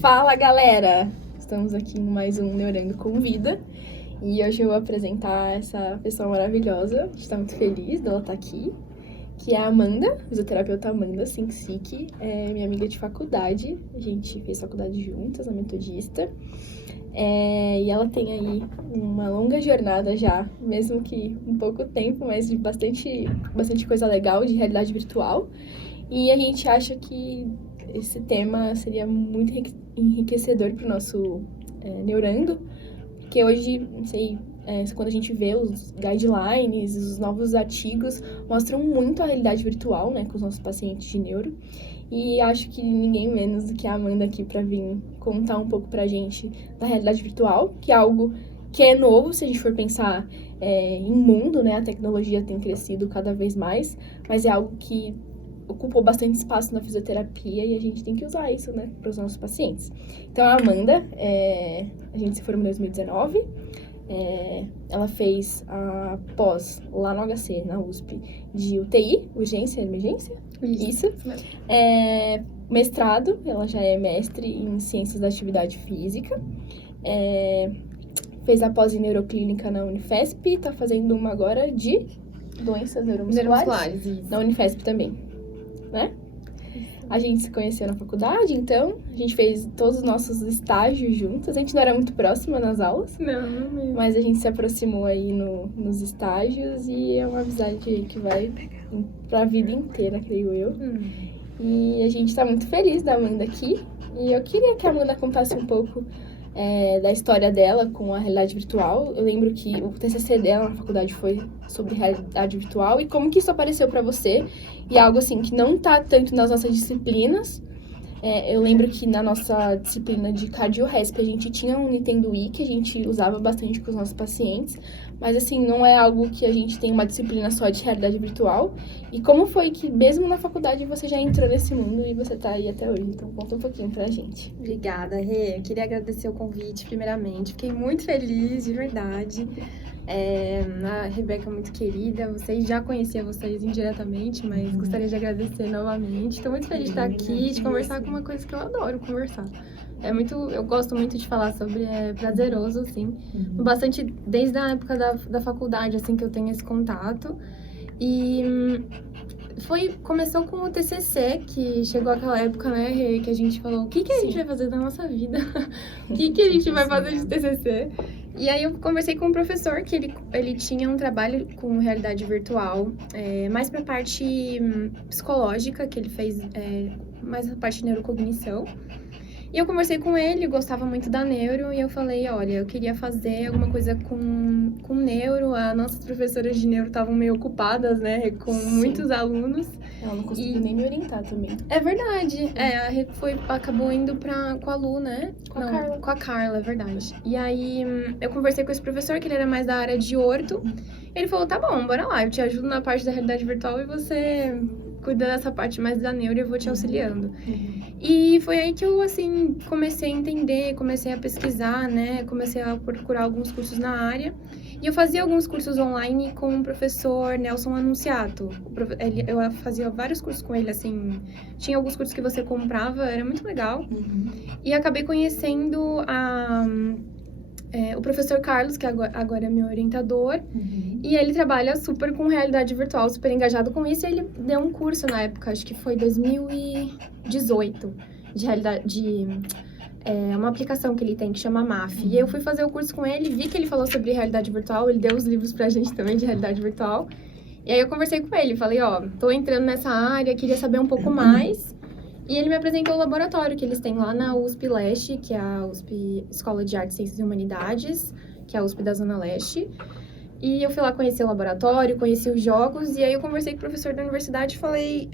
Fala, galera! Estamos aqui em mais um Neurando com Vida e hoje eu vou apresentar essa pessoa maravilhosa. A gente está muito feliz dela estar aqui, que é a Amanda, fisioterapeuta Amanda Sincic, é minha amiga de faculdade. A gente fez faculdade juntas na Metodista. E ela tem aí uma longa jornada já, mesmo que um pouco tempo, mas de bastante coisa legal de realidade virtual. E a gente acha que esse tema seria muito enriquecedor para o nosso Neurando, porque hoje, não sei, quando a gente vê os guidelines, os novos artigos, mostram muito a realidade virtual, né, com os nossos pacientes de neuro. E acho que ninguém menos do que a Amanda aqui para vir contar um pouco pra gente da realidade virtual, que é algo que é novo, se a gente for pensar em mundo, né, a tecnologia tem crescido cada vez mais, mas é algo que ocupou bastante espaço na fisioterapia e a gente tem que usar isso, né, para os nossos pacientes. Então, a Amanda, a gente se formou em 2019, ela fez a pós lá no HC, na USP, de UTI, urgência e emergência. Isso. Mestrado, ela já é mestre em ciências da atividade física. Fez a pós em neuroclínica na Unifesp, tá fazendo uma agora de doenças neuromusculares na Unifesp também, né? A gente se conheceu na faculdade, então a gente fez todos os nossos estágios juntas. A gente não era muito próxima nas aulas, não mesmo. Mas a gente se aproximou aí nos estágios e é uma amizade que vai pra vida inteira, creio eu. E a gente tá muito feliz da Amanda aqui. E eu queria que a Amanda contasse um pouco da história dela com a realidade virtual. Eu lembro que o TCC dela na faculdade foi sobre realidade virtual e como que isso apareceu pra você. E algo assim que não tá tanto nas nossas disciplinas. Eu lembro que na nossa disciplina de cardio-resp a gente tinha um Nintendo Wii que a gente usava bastante com os nossos pacientes, mas assim, não é algo que a gente tem uma disciplina só de realidade virtual. E como foi que mesmo na faculdade você já entrou nesse mundo e você tá aí até hoje? Então conta um pouquinho pra gente. Obrigada, Rê. Eu queria agradecer o convite primeiramente. Fiquei muito feliz, de verdade. A Rebeca é muito querida, vocês já conheciam vocês indiretamente, mas gostaria de agradecer novamente. Estou muito feliz de estar aqui, de conversar com uma coisa que eu adoro conversar. Eu gosto muito de falar sobre, é prazeroso, assim. Bastante desde a época da faculdade, assim, que eu tenho esse contato. E começou com o TCC, que chegou aquela época, né, Rê, que a gente falou, o que a gente vai fazer da nossa vida? O que a gente vai fazer de TCC? E aí eu conversei com um professor que ele tinha um trabalho com realidade virtual, mais pra parte psicológica, que ele fez mais a parte de neurocognição. E eu conversei com ele, gostava muito da neuro, e eu falei, olha, eu queria fazer alguma coisa com neuro. As nossas professoras de neuro estavam meio ocupadas, né, com muitos alunos. Ela não conseguiu nem me orientar também. É verdade. A Rê acabou indo com a Lu, né? Carla. Com a Carla, é verdade. E aí, eu conversei com esse professor, que ele era mais da área de orto. Ele falou, tá bom, bora lá, eu te ajudo na parte da realidade virtual e você cuida dessa parte mais da neuro e eu vou te auxiliando. E foi aí que eu, assim, comecei a entender, comecei a pesquisar, né? Comecei a procurar alguns cursos na área. E eu fazia alguns cursos online com o professor Nelson Anunciato. Eu fazia vários cursos com ele, assim. Tinha alguns cursos que você comprava, era muito legal. E acabei conhecendo o professor Carlos, que agora é meu orientador. E ele trabalha super com realidade virtual, super engajado com isso. E ele deu um curso na época, acho que foi 2018, de realidade... uma aplicação que ele tem que chama MAF. E eu fui fazer o curso com ele, vi que ele falou sobre realidade virtual, ele deu os livros pra gente também de realidade virtual. E aí eu conversei com ele, falei, tô entrando nessa área, queria saber um pouco mais. E ele me apresentou o laboratório que eles têm lá na USP Leste, que é a USP Escola de Artes, Ciências e Humanidades, que é a USP da Zona Leste. E eu fui lá conhecer o laboratório, conheci os jogos, e aí eu conversei com o professor da universidade e falei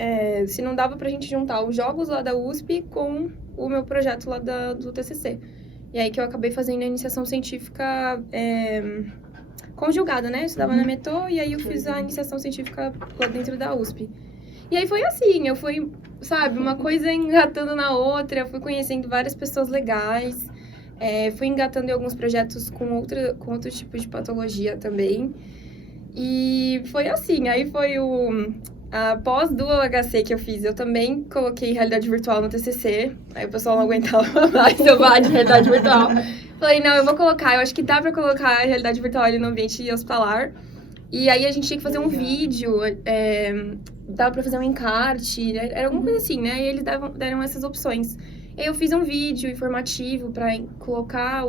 se não dava pra gente juntar os jogos lá da USP com o meu projeto lá do TCC. E aí que eu acabei fazendo a iniciação científica conjugada, né? Eu estudava na Metô e aí eu fiz a iniciação científica lá dentro da USP. E aí foi assim, eu fui, sabe, uma coisa engatando na outra, eu fui conhecendo várias pessoas legais, fui engatando em alguns projetos com outro tipo de patologia também. E foi assim, aí foi Após do HC que eu fiz, eu também coloquei realidade virtual no TCC. Aí o pessoal não aguentava mais eu falar de realidade virtual. Falei, não, eu vou colocar. Eu acho que dá pra colocar a realidade virtual ali no ambiente hospitalar. E aí a gente tinha que fazer um vídeo, dava pra fazer um encarte, era alguma coisa assim, né? E eles deram essas opções. E aí eu fiz um vídeo informativo pra colocar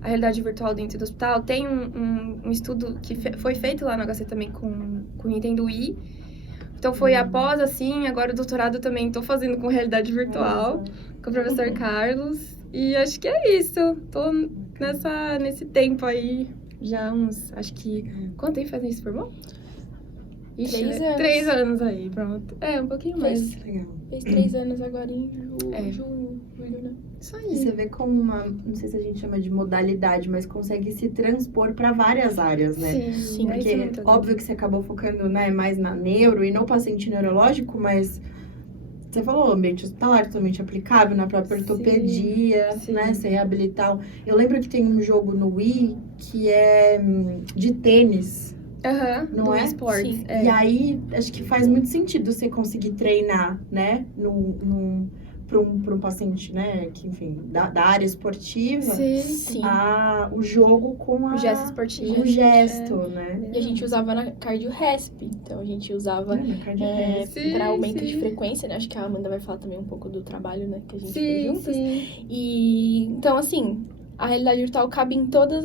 a realidade virtual dentro do hospital. Tem um estudo que foi feito lá no HC também com o Nintendo Wii. Então foi após, assim, agora o doutorado também estou fazendo com realidade virtual, com o professor Carlos. E acho que é isso. Tô nesse tempo aí, já uns, acho que... Quanto tempo faz isso, formou? 3 anos. 3 anos aí, pronto. Um pouquinho mais. Fez 3 anos agora em julho, né? Isso E você aí. vê como uma, não sei se a gente chama de modalidade, mas consegue se transpor para várias áreas, né? Sim, é isso Porque muito óbvio que você acabou focando, né, mais na neuro e no paciente neurológico, mas você falou ambiente hospitalar totalmente aplicável na própria Sim, ortopedia, sim. né, se reabilitar. Eu lembro que tem um jogo no Wii que é de tênis, não do é? esportes. Sim. E aí acho que faz muito sentido você conseguir treinar, né, para um paciente, né, que enfim, da área esportiva. Sim. O jogo com O gesto esportivo. com o gesto, né? E a gente usava na cardio-resp, então a gente usava Sim, para aumento sim. de frequência, né? Acho que a Amanda vai falar também um pouco do trabalho, né, que a gente fez Sim, juntas. sim. E então, assim, a realidade virtual cabe em todas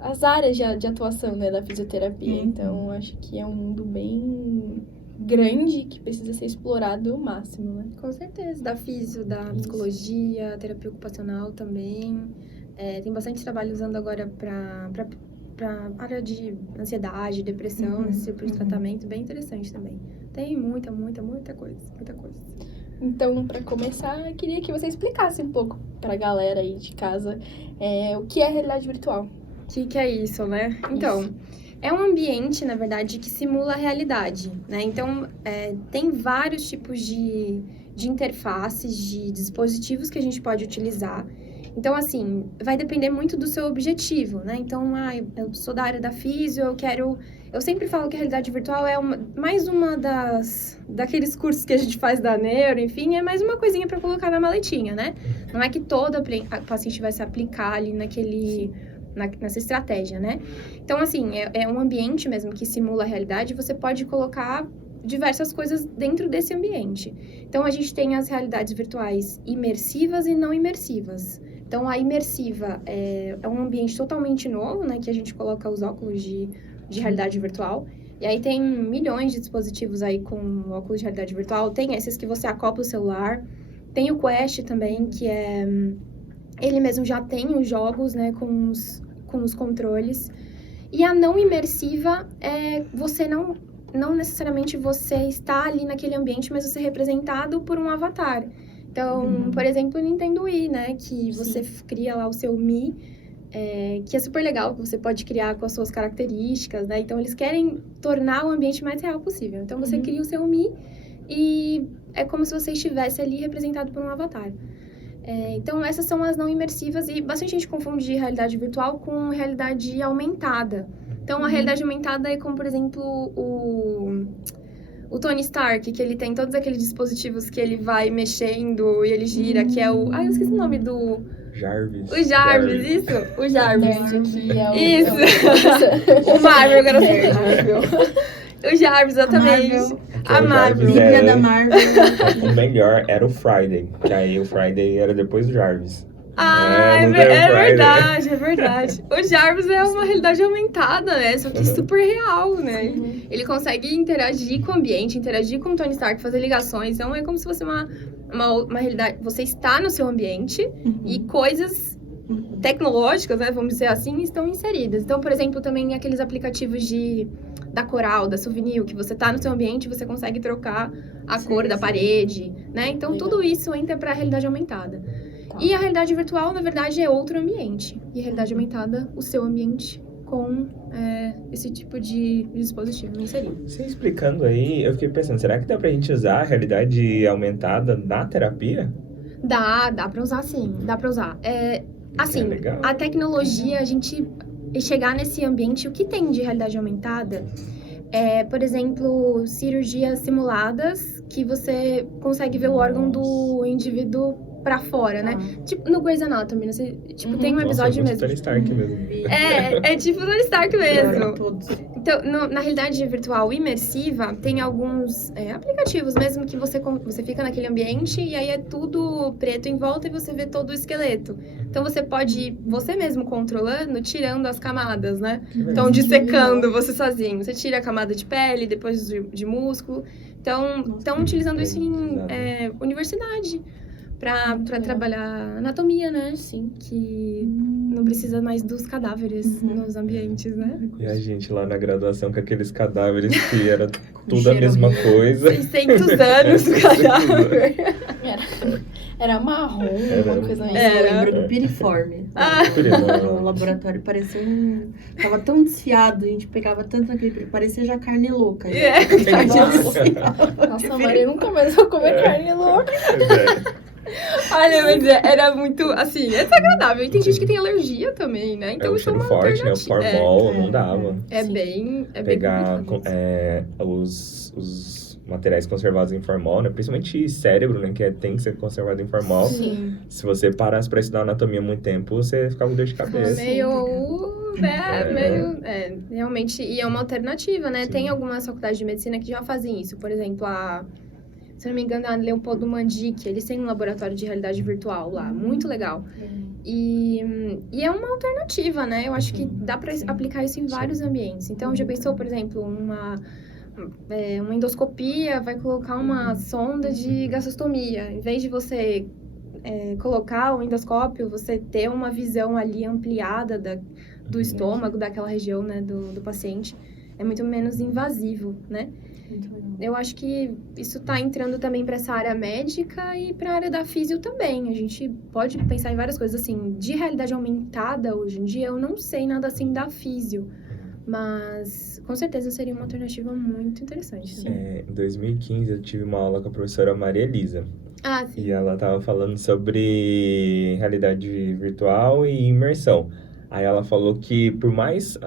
as áreas de atuação, né, da fisioterapia. Então, acho que é um mundo bem grande que precisa ser explorado ao máximo, né? Com certeza. Da fisio, da Isso. psicologia, terapia ocupacional também. Tem bastante trabalho usando agora para área de ansiedade, depressão, esse tipo de tratamento. Bem interessante também. Tem muita coisa. Muita coisa. Então, para começar, eu queria que você explicasse um pouco pra galera aí de casa o que é realidade virtual. O que é isso, né? Então, é um ambiente, na verdade, que simula a realidade, né? Então, tem vários tipos de interfaces, de dispositivos que a gente pode utilizar. Então, assim, vai depender muito do seu objetivo, né? Então, eu sou da área da físio, eu sempre falo que a realidade virtual é mais uma daqueles cursos que a gente faz da neuro, enfim, é mais uma coisinha para colocar na maletinha, né? Não é que todo paciente vai se aplicar ali nessa estratégia, né? Então, assim, é um ambiente mesmo que simula a realidade, você pode colocar diversas coisas dentro desse ambiente. Então, a gente tem as realidades virtuais imersivas e não imersivas. Então, a imersiva é um ambiente totalmente novo, né? Que a gente coloca os óculos de realidade virtual. E aí tem milhões de dispositivos aí com óculos de realidade virtual. Tem esses que você acopla o celular. Tem o Quest também, que ele mesmo já tem os jogos, né? Com os controles. E a não imersiva você não necessariamente você está ali naquele ambiente, mas você é representado por um avatar. Então, por exemplo, o Nintendo Wii, né? Que você cria lá o seu Mi, que é super legal, que você pode criar com as suas características, né? Então, eles querem tornar o ambiente mais real possível. Então, você cria o seu Mi e é como se você estivesse ali representado por um avatar. Então, essas são as não imersivas e bastante gente confunde realidade virtual com realidade aumentada. Então, a realidade aumentada é como, por exemplo, o Tony Stark, que ele tem todos aqueles dispositivos que ele vai mexendo e ele gira, que é o... eu esqueci o nome do... Jarvis. O Jarvis, isso? O Jarvis. Aqui Isso. O Marvel, agora eu O Jarvis, exatamente. A Marvel. Bíblia da Marvel. O melhor era o Friday, que aí o Friday era depois do Jarvis. É não tem o verdade, é verdade. O Jarvis é uma realidade aumentada, né? Só que super real, né? Ele consegue interagir com o ambiente, interagir com o Tony Stark, fazer ligações. Então, é como se fosse uma realidade... Você está no seu ambiente e coisas tecnológicas, né? Vamos dizer assim, estão inseridas. Então, por exemplo, também aqueles aplicativos da Coral, da Souvenir, que você tá no seu ambiente e você consegue trocar a cor da parede, né? Então, tudo isso entra para a realidade aumentada. E a realidade virtual, na verdade, é outro ambiente. E a realidade aumentada, o seu ambiente com esse tipo de dispositivo inserido. Você explicando aí, eu fiquei pensando, será que dá pra gente usar a realidade aumentada na terapia? Dá pra usar sim, dá pra usar. Assim, legal. a tecnologia, a gente chegar nesse ambiente, o que tem de realidade aumentada, Por exemplo, cirurgias simuladas que você consegue ver o órgão do indivíduo pra fora, né? Tipo, no Grey's Anatomy, né? Tem um episódio Nossa, mesmo. Tony Stark mesmo. É tipo Tony Stark mesmo. Todos. Então, na realidade virtual imersiva, tem alguns aplicativos mesmo que você fica naquele ambiente e aí é tudo preto em volta e você vê todo o esqueleto. Então, você pode ir, você mesmo controlando, tirando as camadas, né? Então, dissecando você sozinho. Você tira a camada de pele, depois de músculo. Então, estão utilizando isso em universidade. Pra trabalhar anatomia, né? Sim. Que não precisa mais dos cadáveres nos ambientes, né? E a gente lá na graduação com aqueles cadáveres que era tudo a cheiro mesma horrível. coisa. 600 anos o cadáver. Era marrom, uma coisa meio... Eu lembro do piriforme. No laboratório parecia Tava tão desfiado, a gente pegava tanto naquele... Parecia já carne louca. Nossa, a Maria nunca mais vai comer carne louca. Olha, mas era muito, assim, é desagradável. E tem gente que tem alergia também, né? Então o isso é cheiro uma forte, né? O alternativa. formol, não dava. É Sim. bem Pegar complicado. os materiais conservados em formol, né? Principalmente cérebro, né? Tem que ser conservado em formol. Sim. Se você parasse pra estudar anatomia há muito tempo, você ficava com dor de cabeça. Realmente, e é uma alternativa, né? Sim. Tem algumas faculdades de medicina que já fazem isso. Por exemplo, se não me engano, a Leopoldo Mandic, eles têm um laboratório de realidade virtual lá, muito legal. E é uma alternativa, né? Eu acho que dá pra aplicar isso em vários ambientes. Então, já pensou, por exemplo, uma endoscopia vai colocar uma sonda de gastrostomia. Em vez de você colocar o endoscópio, você ter uma visão ali ampliada do estômago, daquela região, né, do paciente. É muito menos invasivo, né? Eu acho que isso tá entrando também para essa área médica e para a área da físio também. A gente pode pensar em várias coisas, assim, de realidade aumentada hoje em dia, eu não sei nada assim da físio, mas com certeza seria uma alternativa muito interessante. Em 2015 eu tive uma aula com a professora Maria Elisa. Sim. E ela tava falando sobre realidade virtual e imersão. Aí ela falou que por mais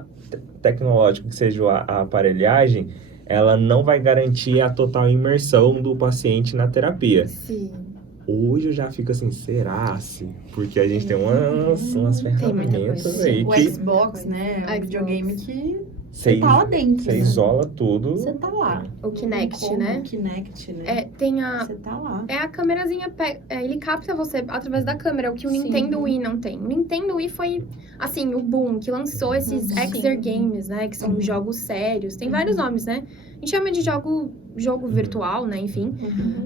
tecnológico que seja a aparelhagem, ela não vai garantir a total imersão do paciente na terapia. Sim. Hoje eu já fico assim, será? Porque a gente tem umas ferramentas aí o que... Xbox, né? É um videogame que você tá lá dentro. Você isola tudo. Você tá lá. O Kinect, né? O Kinect, né? Você tá lá. A câmerazinha, ele capta você através da câmera, o que o Nintendo Wii não tem. O Nintendo Wii foi, assim, o boom, que lançou esses Exer Games, né? Que são jogos sérios. Tem vários nomes, né? A gente chama de jogo virtual, né? Enfim.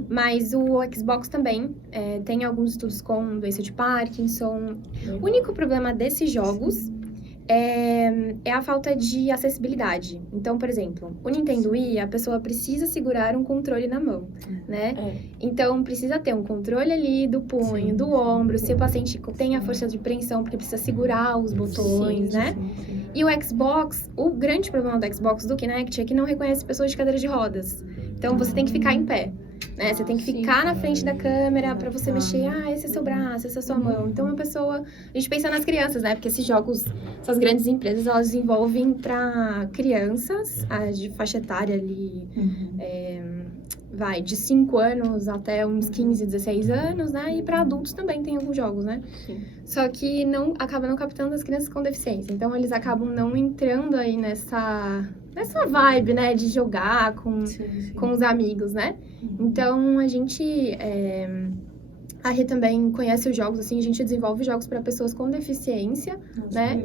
Mas o Xbox também tem alguns estudos com doença de Parkinson. O único problema desses jogos é a falta de acessibilidade. Então, por exemplo, o Nintendo Wii, a pessoa precisa segurar um controle na mão, né? Então, precisa ter um controle ali do punho, do ombro, se o paciente tem a força de preensão, porque precisa segurar os botões, né? E o Xbox, o grande problema do Xbox, do Kinect, é que não reconhece pessoas de cadeira de rodas. Então, você tem que ficar em pé. Né? Você tem que ficar na frente da câmera pra você mexer. Esse é seu braço, essa é sua mão. Então, a gente pensa nas crianças, né? Porque esses jogos, essas grandes empresas, elas desenvolvem pra crianças, de faixa etária ali, de 5 anos até uns 15, 16 anos, né? E pra adultos também tem alguns jogos, né? Sim. Só que acaba não captando as crianças com deficiência. Então, eles acabam não entrando aí nessa vibe, né? De jogar com os amigos, né? Então, a gente... A Rê também conhece os jogos, assim, a gente desenvolve jogos para pessoas com deficiência, né?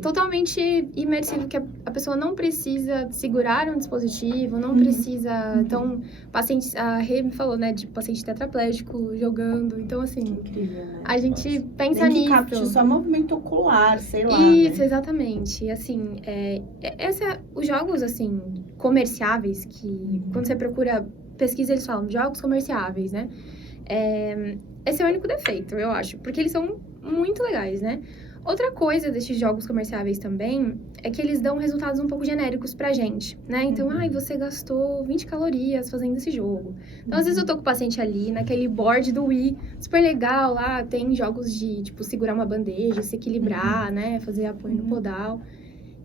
Totalmente imersivo, que a pessoa não precisa segurar um dispositivo, não precisa... Então, a Rê me falou, né, de paciente tetraplégico jogando. Então, assim, incrível, né? A gente pensa Nem que nisso. capte só movimento ocular, sei lá, Isso, né? exatamente. Assim, os jogos, assim, comerciáveis, que quando você procura pesquisa, eles falam jogos comerciáveis, né? Esse é o único defeito, eu acho, porque eles são muito legais, né? Outra coisa desses jogos comerciáveis também é que eles dão resultados um pouco genéricos pra gente, né? Então, você gastou 20 calorias fazendo esse jogo. Então, às vezes eu tô com o paciente ali, naquele board do Wii, super legal lá, tem jogos de, tipo, segurar uma bandeja, se equilibrar, né? Fazer apoio no podal.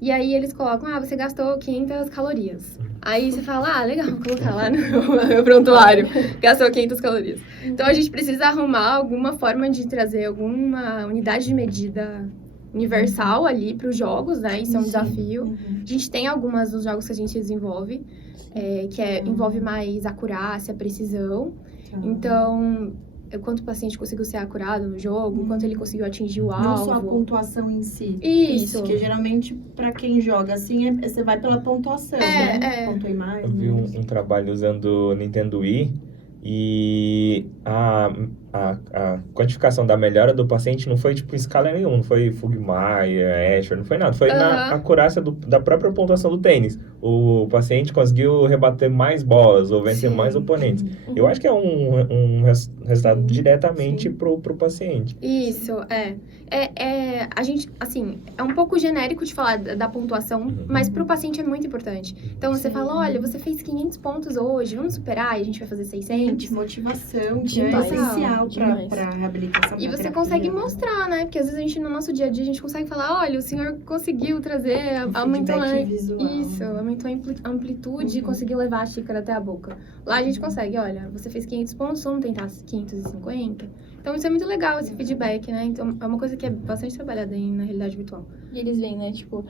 E aí eles colocam, você gastou 500 calorias. Aí você fala, legal, vou colocar lá no meu prontuário. Gastou 500 calorias. Então a gente precisa arrumar alguma forma de trazer alguma unidade de medida universal ali para os jogos, né? Isso é um desafio. A gente tem algumas dos jogos que a gente desenvolve, envolve mais acurácia, precisão. Então, quanto o paciente conseguiu ser acurado no jogo, quanto ele conseguiu atingir o alvo. Não só a pontuação em si. Isso. Porque geralmente, pra quem joga assim, você vai pela pontuação, né? Pontuei mais. Eu vi um trabalho usando o Nintendo Wii e a quantificação da melhora do paciente não foi tipo em escala nenhuma, não foi Fugmeier, Escher, não foi nada, foi na acurácia da própria pontuação do tênis. O paciente conseguiu rebater mais bolas ou vencer mais oponentes. Eu acho que é um resultado diretamente pro paciente. Isso, a gente, assim, é um pouco genérico de falar da pontuação, mas pro paciente é muito importante. Então você fala, olha, você fez 500 pontos hoje, vamos superar e a gente vai fazer 600. Motivação, que é Demais. essencial pra reabilitação. E você consegue mostrar, né? Porque às vezes a gente, no nosso dia a dia, a gente consegue falar, olha, o senhor conseguiu trazer, aumentou aumentou a amplitude e conseguiu levar a xícara até a boca. Lá a gente consegue, olha, você fez 500 pontos, vamos tentar 550. Então isso é muito legal, esse feedback, né? Então é uma coisa que é bastante trabalhada na realidade virtual. E eles vêm, né, tipo,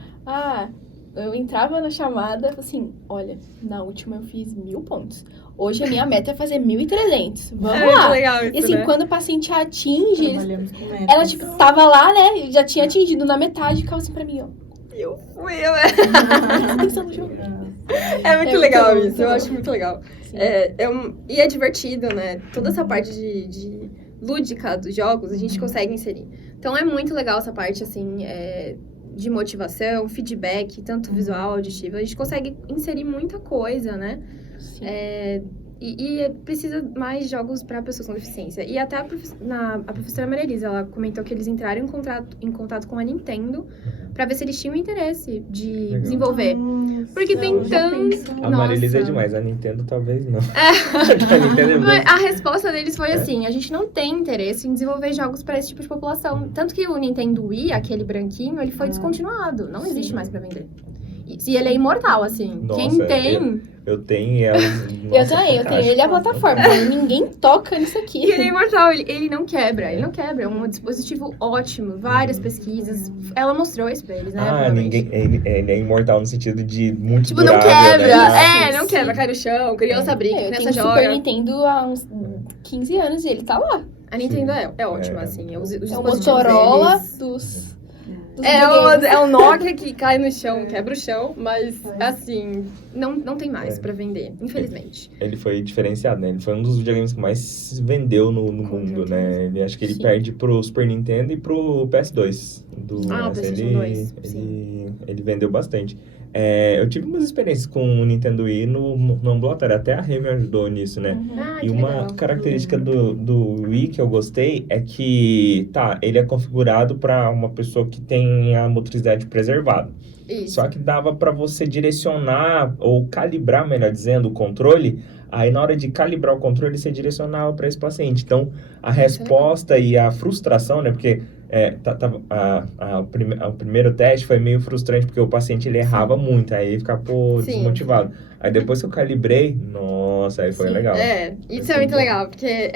eu entrava na chamada, assim, olha, na última eu fiz 1000 pontos. Hoje a minha meta é fazer 1.300. Vamos lá. Muito legal isso, E assim, né? quando o paciente atinge, Trabalhamos com metas. ela, tipo, tava lá, né, já tinha atingido na metade, ficava assim pra mim, ó. Eu fui, Presta atenção no jogo. É muito É legal muito isso, bom. eu acho muito legal. E é divertido, né? Toda essa parte de lúdica dos jogos, a gente consegue inserir. Então é muito legal essa parte, assim, de motivação, feedback, tanto visual, auditivo. A gente consegue inserir muita coisa, né? Sim. E precisa mais jogos para pessoas com deficiência. E até a professora Maria Elisa, ela comentou que eles entraram em contato com a Nintendo para ver se eles tinham interesse de Legal. desenvolver. Porque tem tanto... A Marilisa é Nossa. demais, a Nintendo talvez não. A Nintendo é Mas bem... a resposta deles foi assim, a gente não tem interesse em desenvolver jogos para esse tipo de população. Tanto que o Nintendo Wii, aquele branquinho, ele foi descontinuado. Não existe mais para vender. E ele é imortal, assim. Nossa, Quem tem... Eu tenho e ela... Eu tenho ele e a plataforma. Ninguém toca nisso aqui. E ele é imortal, ele não quebra, É um dispositivo ótimo, várias pesquisas. Ela mostrou isso pra eles, né? provavelmente. ele é imortal no sentido de muito Tipo, não durável, quebra. né? Não quebra, cai no chão, criança brinca, Eu criança tenho Super joga. Nintendo há uns 15 anos e ele tá lá. A Nintendo é ótima, É. assim. Os É o dispositivos Motorola deles. dos É videogames. o Nokia que cai no chão, quebra o chão, mas assim, não tem mais pra vender, infelizmente. Ele foi diferenciado, né? Ele foi um dos videogames que mais vendeu no mundo, né? Ele, acho que ele Sim. perde pro Super Nintendo e pro PS2. O PlayStation 2, Ele vendeu bastante. Eu tive umas experiências com o Nintendo Wii no ambulatório. Até a Rê me ajudou nisso, né? Ah, E que uma legal. característica do Wii que eu gostei é que, ele é configurado para uma pessoa que tem a motricidade preservada. Isso. Só que dava para você direcionar ou calibrar, melhor dizendo, o controle. Aí na hora de calibrar o controle, você direcionava para esse paciente. Então, a resposta e a frustração, né? Porque o primeiro teste foi meio frustrante, porque o paciente ele errava muito, aí ele ficava, Sim. desmotivado. Aí depois que eu calibrei, nossa, aí foi Sim. legal. Isso Foi é muito bom. legal, porque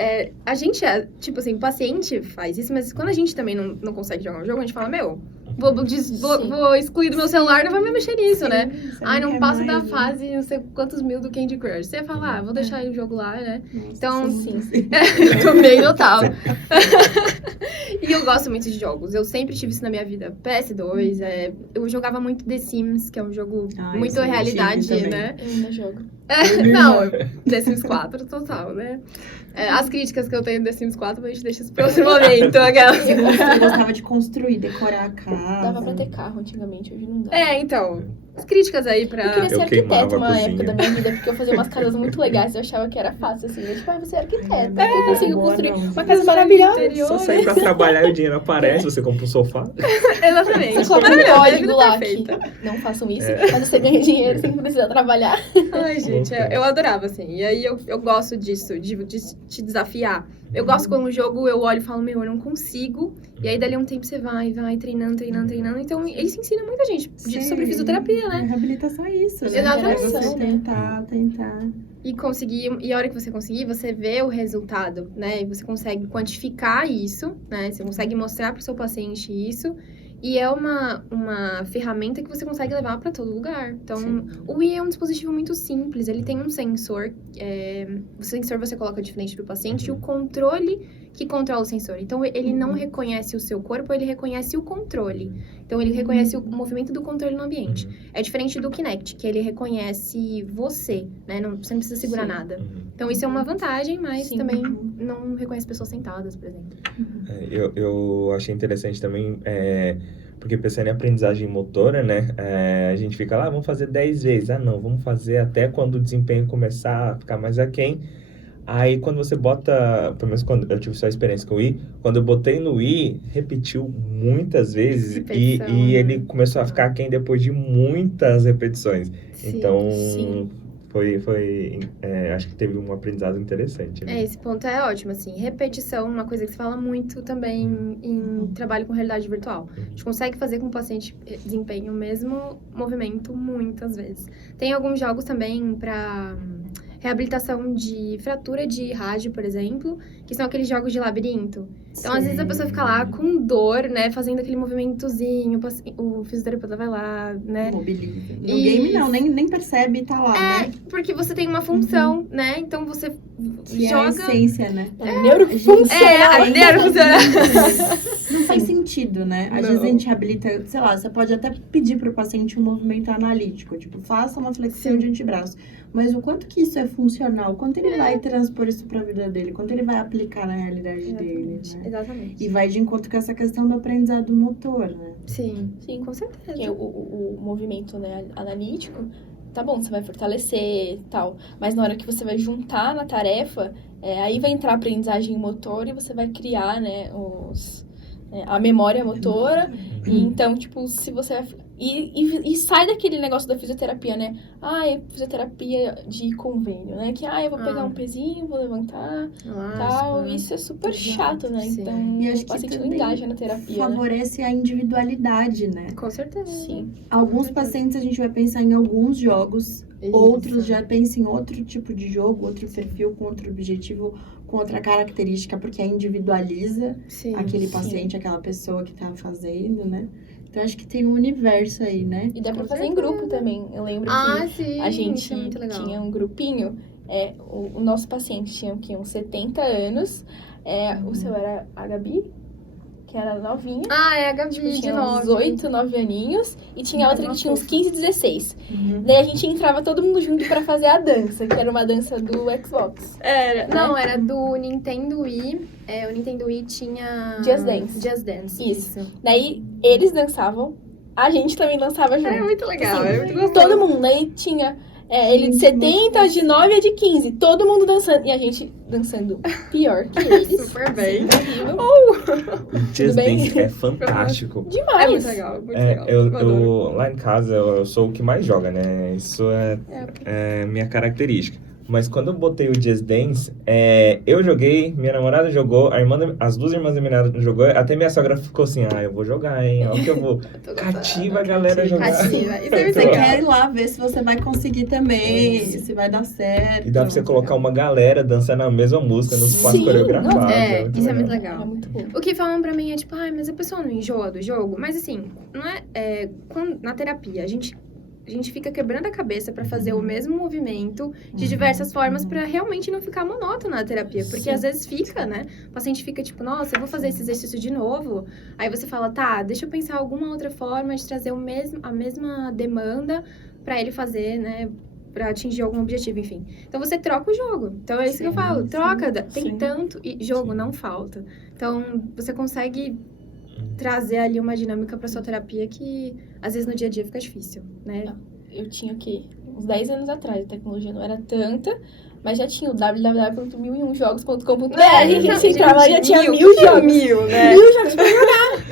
a gente tipo assim, o paciente faz isso, mas quando a gente também não consegue jogar um jogo, a gente fala, vou excluir do meu celular, não vai me mexer nisso, né? Não passa da fase, não sei quantos mil do Candy Crush. Você ia falar, vou deixar o jogo lá, né? Então, Sim. também total. E eu gosto muito de jogos, eu sempre tive isso na minha vida. PS2, eu jogava muito The Sims, que é um jogo muito isso aí eu realidade, tive também. né? Eu ainda jogo. Não, The Sims 4 total, né? As críticas que eu tenho do The Sims 4, a gente deixa isso pro outro momento. Aquelas. Eu gostava de construir, decorar a casa. Dava pra ter carro antigamente, hoje não dá. Então, as críticas aí pra... Eu queria ser Eu queimava arquiteto a uma cozinha. época da minha vida, porque eu fazia umas casas muito legais, eu achava que era fácil, assim. Eu, tipo, você é arquiteta, eu consigo boa construir não. uma casa maravilhosa. Interior. Só sair pra trabalhar e o dinheiro aparece, você compra um sofá. Exatamente. Você coloca um Maravilhoso, código vida lá que perfeita. não façam isso, mas você ganha dinheiro sem precisar trabalhar. Ai, gente. gente. Eu adorava, assim. E aí eu gosto disso, de te desafiar. Eu gosto quando um jogo eu olho e falo, meu, eu não consigo. E aí dali a um tempo você vai treinando. Então isso ensina muita gente sobre fisioterapia, né? Reabilitação é isso, né? Exatamente. É você tentar. E a hora que você conseguir, você vê o resultado, né? E você consegue quantificar isso, né? Você consegue mostrar para o seu paciente isso. E é uma ferramenta que você consegue levar para todo lugar. Então, o Wii é um dispositivo muito simples. Ele tem um sensor. O sensor você coloca de frente para o paciente e o controle que controla o sensor. Então, ele não reconhece o seu corpo, ele reconhece o controle. Então, ele reconhece o movimento do controle no ambiente. É diferente do Kinect, que ele reconhece você, né? Você não precisa segurar nada. Então, isso é uma vantagem, mas também não reconhece pessoas sentadas, por exemplo. Eu achei interessante também, porque pensando em aprendizagem motora, né? A gente fica lá, vamos fazer 10 vezes. Não, vamos fazer até quando o desempenho começar a ficar mais aquém. Aí, quando você bota, pelo menos quando eu tive só experiência com o Wii, quando eu botei no Wii, repetiu muitas vezes e ele começou a ficar aquém depois de muitas repetições. Então, acho que teve um aprendizado interessante, né? Esse ponto é ótimo, assim. Repetição, uma coisa que se fala muito também em trabalho com realidade virtual. A gente consegue fazer com que o paciente desempenhe o mesmo movimento muitas vezes. Tem alguns jogos também para reabilitação de fratura de rádio, por exemplo, que são aqueles jogos de labirinto. Então, às vezes, a pessoa fica lá com dor, né, fazendo aquele movimentozinho, o fisioterapeuta vai lá, né. Mobiliza. No game, não, nem percebe e tá lá, né? Porque você tem uma função, né, então você que joga... é a essência, né? A neurofuncional. Não faz sentido, né? Às vezes a gente reabilita, sei lá, você pode até pedir pro paciente um movimento analítico, tipo, faça uma flexão de antebraço. Mas o quanto que isso é funcional, quanto ele vai transpor isso pra vida dele, quanto ele vai aplicar na realidade dele, né? Exatamente. E vai de encontro com essa questão do aprendizado motor, né? Sim, com certeza. Porque o movimento, né, analítico, tá bom, você vai fortalecer e tal, mas na hora que você vai juntar na tarefa, aí vai entrar a aprendizagem motor e você vai criar, né, a memória motora. E então, tipo, se você vai... E sai daquele negócio da fisioterapia, né? É fisioterapia de convênio, né? Que, eu vou pegar um pezinho, vou levantar, tal. Isso é super chato, né? Sim. Então, E acho o paciente que não engaja na terapia, favorece a individualidade, né? Com certeza. Sim. Alguns pacientes a gente vai pensar em alguns jogos, outros já pensam em outro tipo de jogo, outro perfil, com outro objetivo, com outra característica, porque individualiza aquele paciente, aquela pessoa que tá fazendo, né? Então, acho que tem um universo aí, né? E dá pra fazer em grupo também. Eu lembro que a gente tinha um grupinho. O nosso paciente tinha uns 70 anos. O seu era a Gabi, que era novinha. É a Gabi, tipo, de tinha uns 9. 8, 9 aninhos. E tinha outra que tinha uns 15, 16. Daí a gente entrava todo mundo junto pra fazer a dança, que era uma dança do Xbox. Não, era do Nintendo Wii. O Nintendo Wii tinha... Just Dance. Isso. Daí eles dançavam, a gente também dançava junto. É muito legal, Assim, é muito gostoso. todo mundo. Daí tinha ele de 70, a de 9 e a de 15. Todo mundo dançando. E a gente dançando pior que eles. Super bem. O Just Dance é fantástico. Demais. É muito legal, muito legal. Eu lá em casa, eu sou o que mais joga, né? Isso é minha característica. Mas quando eu botei o Just Dance, eu joguei, minha namorada jogou, as duas irmãs da minha namorada jogou, até minha sogra ficou assim, eu vou jogar, hein? Olha que eu vou. Cativa a galera jogar. Cativa. Isso é muito Você legal. quer ir lá ver se você vai conseguir também, se vai dar certo. E dá pra você colocar uma galera dançando a mesma música nos passos coreografados. Isso é muito legal. É muito bom. O que falam pra mim é tipo, mas a pessoa não enjoa do jogo? Mas assim, não na terapia, a gente fica quebrando a cabeça pra fazer o mesmo movimento de diversas formas pra realmente não ficar monótono na terapia. Porque às vezes fica, né? O paciente fica tipo, nossa, eu vou fazer esse exercício de novo. Aí você fala, deixa eu pensar alguma outra forma de trazer a mesma demanda pra ele fazer, né? Pra atingir algum objetivo, enfim. Então, você troca o jogo. Então, é isso que eu falo. Troca. Tem tanto... E jogo não falta. Então, você consegue trazer ali uma dinâmica pra sua terapia que, às vezes, no dia a dia fica difícil, né? Eu tinha, uns 10 anos atrás. A tecnologia não era tanta, mas já tinha o www.1001jogos.com.br. A gente entrava e já tinha 1000 jogos. Mil, né? 1000 jogos pra jogar.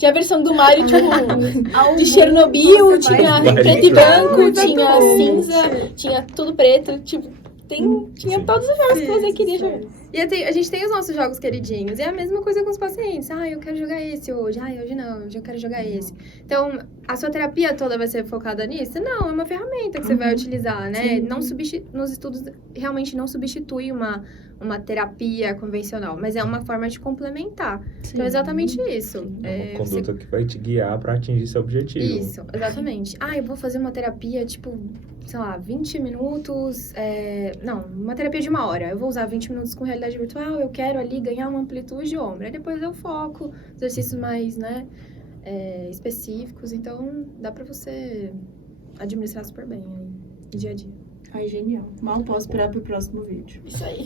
Tinha a versão do Mario, tipo, Algum de Chernobyl, você tinha vai- preto e branco, Exatamente. tinha cinza, tinha tudo preto, tipo, tinha Sim. todos os jogos que você queria Sim. jogar. E a gente tem os nossos jogos queridinhos. E é a mesma coisa com os pacientes. Ah, eu quero jogar esse hoje. Ah, hoje não, hoje eu quero jogar esse. Então, a sua terapia toda vai ser focada nisso? Não, é uma ferramenta que você vai utilizar, né? Sim. Não nos estudos, realmente não substitui uma terapia convencional, mas é uma forma de complementar. Então, é exatamente isso. É uma conduta que vai te guiar para atingir seu objetivo. Isso, exatamente. Ah, eu vou fazer uma terapia, tipo, sei lá, 20 minutos. Não, uma terapia de 1 hora. Eu vou usar 20 minutos com realidade virtual, eu quero ali ganhar uma amplitude de ombro. Aí depois eu foco, exercícios mais, né, específicos. Então, dá pra você administrar super bem aí, no dia a dia. Ai, genial. Mal posso esperar pro próximo vídeo. Isso aí.